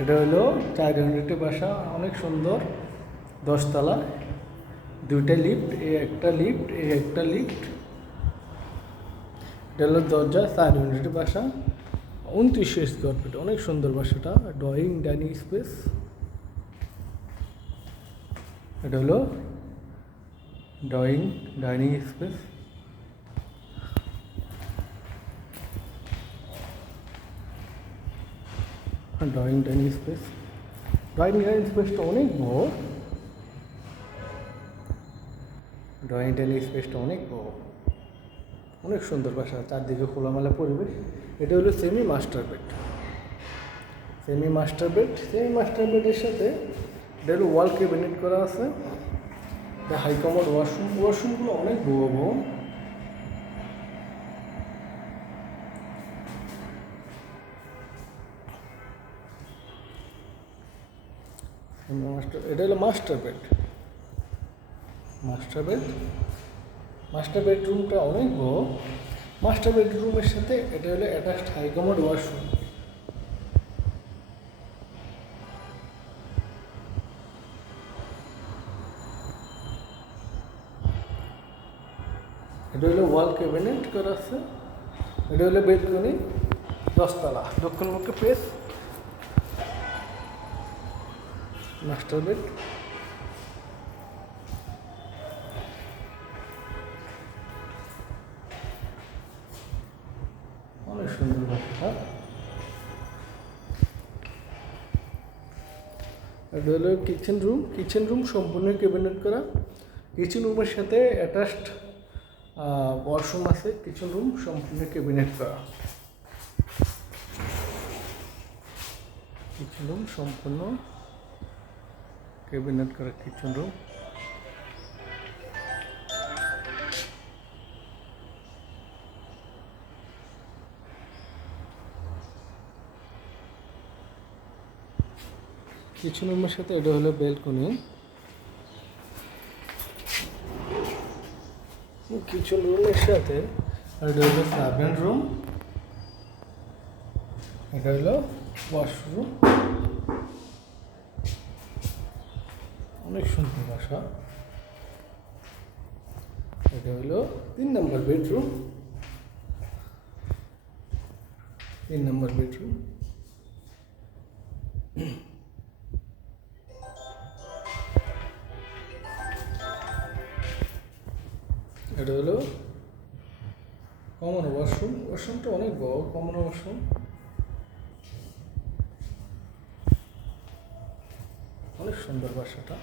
এটা হলো 4 ইউনিটের বাসা, অনেক সুন্দর, 10 তলা, 2টা লিফট, এই একটা লিফট, এই একটা লিফট। এটা হলো দরজা, 4 ইউনিটের বাসা, 2900 স্কোয়ার ফিট, অনেক সুন্দর বাসাটা। Drawing dining space. এটা হলো ডাইনিং স্পেস। ড্রয়িং ডাইনিং স্পেসটা অনেক বড়। অনেক সুন্দর বাসা, চারদিকে খোলামেলা পরিবেশ। এটা হলো সেমি মাস্টার বেডের সাথে এটা হলো ওয়াল ক্যাবিনেট করা আছে। এটা হাই কমোড ওয়াশরুমগুলো অনেক বড়। এটা হলো মাস্টার বেডরুমটা অনেক বড়। মাস্টার বেডরুমের সাথে এটা হলো অ্যাটাচড হাই কমোড ওয়াশরুম। এটা হলো ওয়াল ক্যাবিনেট করা আছে। এটা হলো বেলকনি, 10 তলা, দক্ষিণমুখী ফেস, মাস্টার বেড। অনেক সুন্দর বাসাটা। এটা হলো কিচেন রুম সম্পূর্ণ ক্যাবিনেট করা। কিচেন রুমের সাথে অ্যাটাচড ওয়াশরুম আছে। কিচেন রুম সম্পূর্ণ ক্যাবিনেট করা। কিচেন রুম কিচেন রুমের সাথে এটা হলো বেলকনি। কিচেন রুমের সাথে এটা হলো সার্ভেন্ট রুম। এটা হলো ওয়াশরুম। অনেক সুন্দর বাসা। এটা হলো 3 নম্বর বেডরুম। এটা হলো কমন ওয়াশরুমটা অনেক বড়। কমন ওয়াশরুম, অনেক সুন্দর বাসাটা।